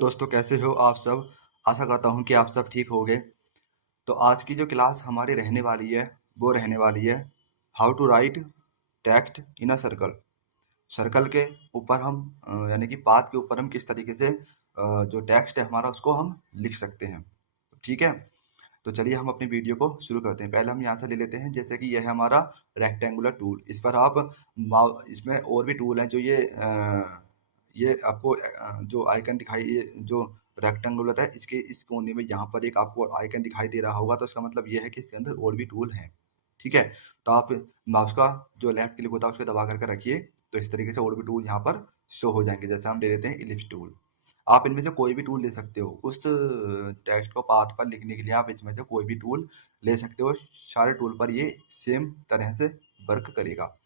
दोस्तों कैसे हो आप सब। आशा करता हूँ कि आप सब ठीक होंगे। तो आज की जो क्लास हमारी रहने वाली है वो रहने वाली है how to write text in a circle. Circle के ऊपर हम यानी कि पाथ के ऊपर हम किस तरीके से जो टेक्स्ट है हमारा उसको हम लिख सकते हैं। ठीक है, तो चलिए हम अपनी वीडियो को शुरू करते हैं। पहले हम यहाँ से ले लेते हैं, जैसे कि यह है हमारा रेक्टेंगुलर टूल। इस पर आप इसमें और भी टूल हैं जो ये आपको जो आइकन दिखाई, ये जो रेक्टेंगुलर है इसके इस कोने में यहाँ पर एक आपको आइकन दिखाई दे रहा होगा, तो इसका मतलब ये है कि इसके अंदर और भी टूल हैं। ठीक है, तो आप माउस का जो लेफ्ट क्लिक होता है उसको दबा करके रखिए, तो इस तरीके से और भी टूल यहाँ पर शो हो जाएंगे। जैसे हम ले लेते हैं इलिप्स टूल। आप इनमें से कोई भी टूल ले सकते हो। उस टेक्स्ट को पाथ पर लिखने के लिए आप इसमें से कोई भी टूल ले सकते हो। सारे टूल पर ये सेम तरह से वर्क करेगा।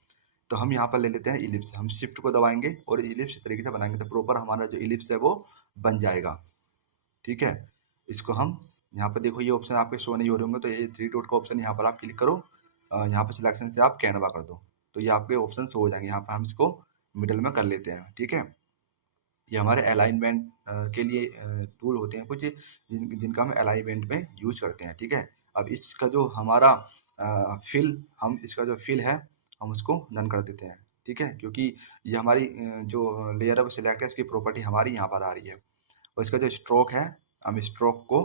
तो हम यहाँ पर ले लेते हैं इलिप्स। हम शिफ्ट को दबाएंगे और इलिप्स इस तरीके से बनाएंगे तो प्रॉपर हमारा जो इलिप्स है वो बन जाएगा। ठीक है, इसको हम यहाँ पर देखो, ये ऑप्शन आपके शो नहीं हो रहे होंगे, तो ये थ्री डॉट का ऑप्शन यहाँ पर आप क्लिक करो। यहाँ पर सिलेक्शन से आप कैनवा कर दो, तो ये आपके ऑप्शन शो हो जाएंगे। यहाँ पर हम इसको मिडल में कर लेते हैं। ठीक है, ये हमारे अलाइनमेंट के लिए टूल होते हैं कुछ, जिनका हम अलाइनमेंट में यूज करते हैं। ठीक है, अब इसका जो हमारा हम इसका जो फिल है हम उसको नन कर देते हैं। ठीक है, क्योंकि ये हमारी जो लेयर है वो सिलेक्ट है, इसकी प्रॉपर्टी हमारी यहाँ पर आ रही है। और इसका जो स्ट्रोक है, हम स्ट्रोक को,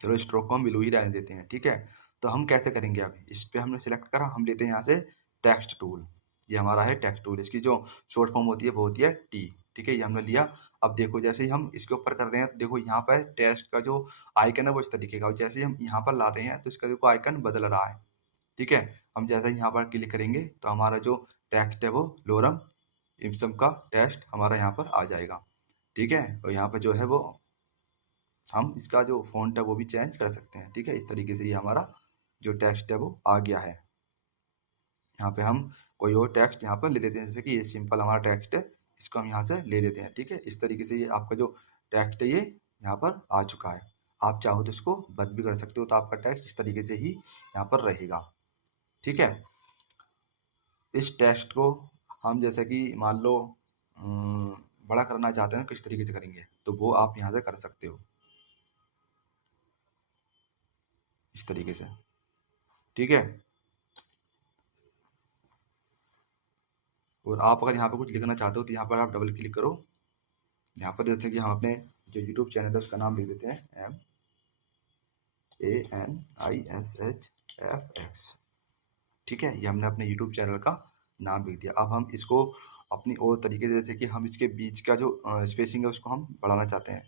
चलो स्ट्रोक को हम ब्लू ही रहने देते हैं। ठीक है, तो हम कैसे करेंगे, अभी इस पे हमने सिलेक्ट करा, हम लेते हैं यहाँ से टेक्स्ट टूल। ये हमारा है टेक्स्ट टूल, इसकी जो शॉर्ट फॉर्म होती है वो होती है टी। ठीक है, ये हमने लिया। अब देखो जैसे ही हम इसके ऊपर कर रहे हैं तो देखो यहाँ पर टेक्स्ट का जो आइकन है वो इस तरीके का, और जैसे ही हम यहाँ पर ला रहे हैं तो इसका जो आइकन बदल रहा है। ठीक है, हम जैसे ही यहाँ पर क्लिक करेंगे तो हमारा जो टेक्स्ट है वो लोरम इप्सम का टेक्स्ट हमारा यहाँ पर आ जाएगा। ठीक है, और यहाँ पर जो है वो हम इसका जो फ़ॉन्ट है वो भी चेंज कर सकते हैं। ठीक है, इस तरीके से ये हमारा जो टेक्स्ट है वो आ गया है। यहाँ पे हम कोई और टेक्स्ट यहाँ पर ले लेते हैं, जैसे कि ये सिंपल हमारा टेक्स्ट है, इसको हम यहाँ से ले लेते हैं। ठीक है, इस तरीके से ये आपका जो टेक्स्ट है ये यहाँ पर आ चुका है। आप चाहो तो इसको बंद भी कर सकते हो, तो आपका टेक्स्ट इस तरीके से ही यहाँ पर रहेगा। ठीक है, इस टेक्स्ट को हम जैसे कि मान लो बड़ा करना चाहते हैं, किस तरीके से करेंगे तो वो आप यहाँ से कर सकते हो इस तरीके से। ठीक है, और आप अगर यहाँ पर कुछ लिखना चाहते हो तो यहाँ पर आप डबल क्लिक करो। यहाँ पर जैसे कि हम अपने जो यूट्यूब चैनल है उसका नाम लिख देते हैं MANISHFX। ठीक है, ये हमने अपने यूट्यूब चैनल का नाम लिख दिया। अब हम इसको अपनी और तरीके से, जैसे कि हम इसके बीच का जो स्पेसिंग है उसको हम बढ़ाना चाहते हैं।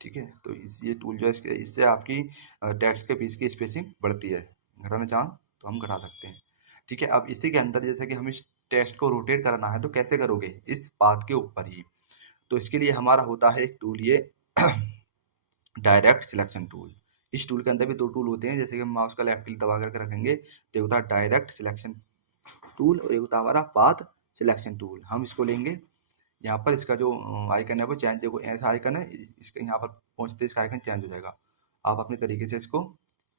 ठीक है, तो ये टूल जो है इससे आपकी टेक्स्ट के बीच की स्पेसिंग बढ़ती है। घटाना चाहें तो हम घटा सकते हैं। ठीक है, अब इसी के अंदर जैसे कि हम इस टेक्स्ट को रोटेट करना है तो कैसे करोगे, इस पाथ के ऊपर ही। तो इसके लिए हमारा होता है एक टूल, ये डायरेक्ट सिलेक्शन टूल। इस टूल के अंदर भी दो टूल होते हैं, जैसे कि हम माउस का लेफ्ट क्लिक दबा करके रखेंगे तो होता है डायरेक्ट सिलेक्शन टूल, और ये होता है हमारा पाथ सिलेक्शन टूल। हम इसको लेंगे, यहाँ पर इसका जो आइकन है वो चेंज, देखो ऐसा आइकन है, इसका यहाँ पर पहुँचते इसका आइकन चेंज हो जाएगा। आप अपने तरीके से इसको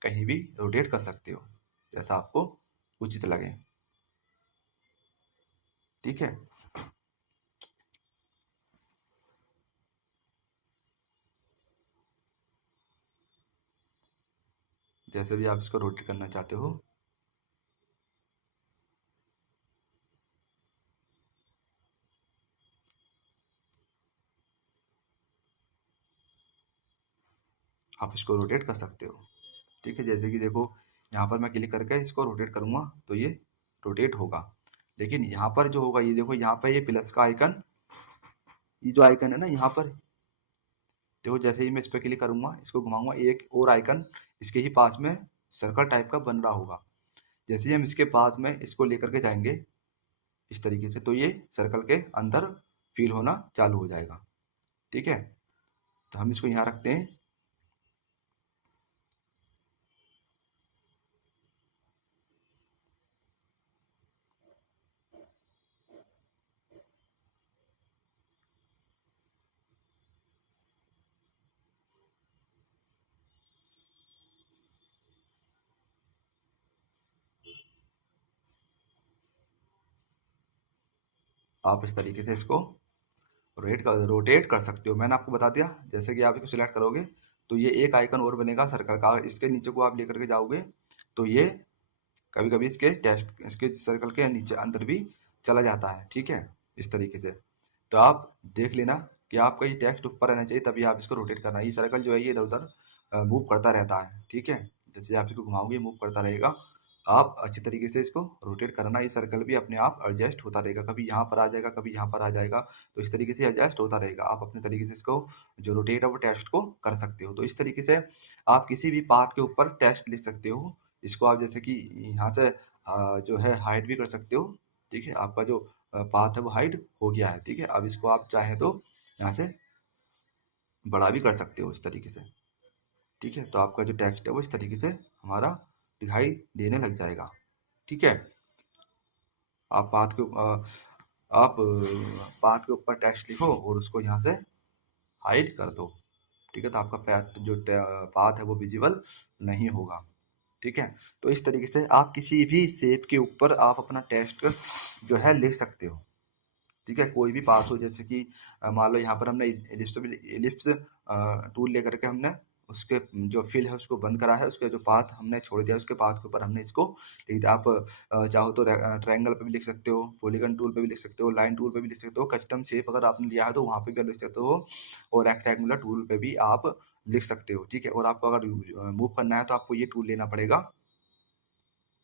कहीं भी रोटेट कर सकते हो जैसा आपको उचित लगे। ठीक है, जैसे भी आप इसको रोटेट करना चाहते हो। आप इसको रोटेट कर सकते हो। ठीक है, जैसे कि देखो यहाँ पर मैं क्लिक करके इसको रोटेट करूँगा तो ये रोटेट होगा। लेकिन यहाँ पर जो होगा, ये देखो यहाँ पर ये प्लस का आइकन, ये जो आइकन है ना यहाँ पर, देखो जैसे ही मैं इस पर क्लिक करूँगा, इसको घुमाऊंगा, एक और आइकन इसके ही पास में सर्कल टाइप का बन रहा होगा। जैसे ही हम इसके पास में इसको लेकर के जाएंगे इस तरीके से, तो ये सर्कल के अंदर फील होना चालू हो जाएगा। ठीक है, तो हम इसको यहाँ रखते हैं। आप इस तरीके से इसको रोटेट कर सकते हो। मैंने आपको बता दिया। जैसे कि आप इसको सिलेक्ट करोगे तो ये एक आइकन और बनेगा सर्कल का, इसके नीचे को आप लेकर के जाओगे तो ये कभी कभी इसके सर्कल के नीचे अंदर भी चला जाता है, ठीक है, इस तरीके से। तो आप देख लेना कि आपका ये टेक्स्ट ऊपर रहना चाहिए, तभी आप इसको रोटेट करना है। ये सर्कल जो है ये इधर उधर मूव करता रहता है, ठीक है। जैसे आप इसको घुमाओगे मूव करता रहेगा। आप अच्छी तरीके से इसको रोटेट करना, ये सर्कल भी अपने आप एडजस्ट होता रहेगा, कभी यहाँ पर आ जाएगा कभी यहाँ पर आ जाएगा, तो इस तरीके से एडजस्ट होता रहेगा। आप अपने तरीके से इसको जो रोटेट है वो टेक्स्ट को कर सकते हो। तो इस तरीके से आप किसी भी पाथ के ऊपर टेक्स्ट लिख सकते हो। इसको आप जैसे कि यहाँ से जो है हाइड भी कर सकते हो, ठीक है। आपका जो पाथ है वो हाइड हो गया है, ठीक है। अब इसको आप चाहें तो यहाँ से बड़ा भी कर सकते हो इस तरीके से, ठीक है। तो आपका जो टेक्स्ट है वो इस तरीके से हमारा दिखाई देने लग जाएगा, ठीक है। आप पाथ के ऊपर टेक्स्ट लिखो और उसको यहाँ से हाइड कर दो, ठीक है। तो आपका पाथ है वो विजिबल नहीं होगा, ठीक है। तो इस तरीके से आप किसी भी शेप के ऊपर आप अपना टेक्स्ट जो है लिख सकते हो, ठीक है। कोई भी पाथ हो, जैसे कि मान लो यहाँ पर हमने इलिप्स टूल लेकर के हमने उसके जो फिल है उसको बंद करा है, उसके जो पाथ हमने छोड़ दिया उसके पाथ के ऊपर हमने इसको लिख दिया। आप चाहो तो ट्रायंगल पे भी लिख सकते हो, पॉलीगन टूल पे भी लिख सकते हो, लाइन टूल पे भी लिख सकते हो, कस्टम शेप अगर आपने लिया है तो वहाँ पे भी आप लिख सकते हो, और रेक्टेंगुलर टूल पे भी आप लिख सकते हो, ठीक है। और आपको अगर मूव करना है तो आपको ये टूल लेना पड़ेगा,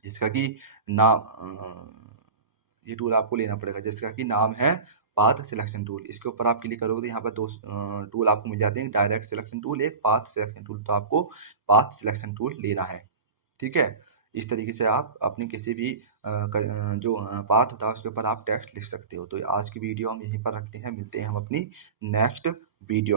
जिसका कि ये टूल आपको लेना पड़ेगा, जिसका कि नाम है पाथ सिलेक्शन टूल। इसके ऊपर आप क्लिक करोगे तो यहाँ पर दो टूल आपको मिल जाते हैं, डायरेक्ट सिलेक्शन टूल, एक पाथ सिलेक्शन टूल। तो आपको पाथ सिलेक्शन टूल लेना है, ठीक है। इस तरीके से आप अपने किसी भी जो पाथ होता है उसके ऊपर आप टेक्स्ट लिख सकते हो। तो आज की वीडियो हम यहीं पर रखते हैं, मिलते हैं हम अपनी नेक्स्ट वीडियो।